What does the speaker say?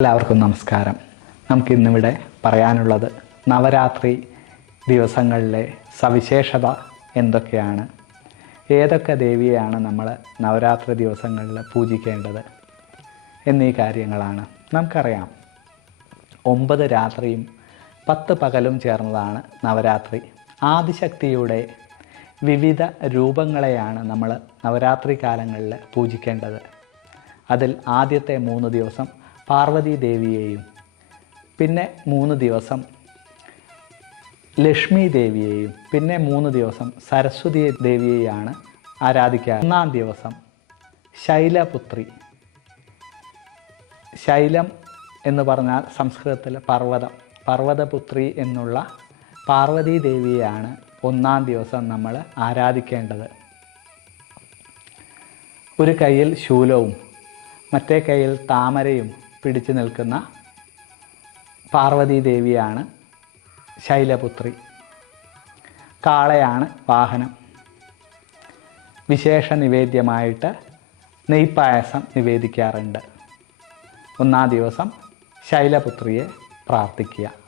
എല്ലാവർക്കും നമസ്കാരം. നമുക്കിന്നിവിടെ പറയാനുള്ളത് നവരാത്രി ദിവസങ്ങളിലെ സവിശേഷത എന്തൊക്കെയാണ്? ഏതൊക്കെ ദേവിയെയാണ് നമ്മൾ നവരാത്രി ദിവസങ്ങളിൽ പൂജിക്കേണ്ടത് എന്നീ കാര്യങ്ങളാണ് നമുക്കറിയാം. ഒമ്പത് രാത്രിയും പത്ത് പകലും ചേർന്നതാണ് നവരാത്രി. ആദിശക്തിയുടെ വിവിധ രൂപങ്ങളെയാണ് നമ്മൾ നവരാത്രി കാലങ്ങളിൽ പൂജിക്കേണ്ടത്. അതിൽ ആദ്യത്തെ മൂന്ന് ദിവസം പാർവതി ദേവിയെയും പിന്നെ മൂന്ന് ദിവസം ലക്ഷ്മി ദേവിയെയും പിന്നെ മൂന്ന് ദിവസം സരസ്വതി ദേവിയെയാണ് ആരാധിക്കുക ഒന്നാം ദിവസം ശൈലപുത്രി. ശൈലം എന്ന് പറഞ്ഞാൽ സംസ്കൃതത്തിൽ പർവതം. പർവതപുത്രി എന്നുള്ള പാർവതി ദേവിയെയാണ് ഒന്നാം ദിവസം നമ്മൾ ആരാധിക്കേണ്ടത്. ഒരു കയ്യിൽ ശൂലവും മറ്റേ കയ്യിൽ താമരയും പിടിച്ചു നിൽക്കുന്ന പാർവതി ദേവിയാണ് ശൈലപുത്രി. കാളയാണ് വാഹനം. വിശേഷ നിവേദ്യമായിട്ട് നെയ്പ്പായസം നിവേദിക്കാറുണ്ട്. ഒന്നാം ദിവസം ശൈലപുത്രിയെ പ്രാർത്ഥിക്കുക.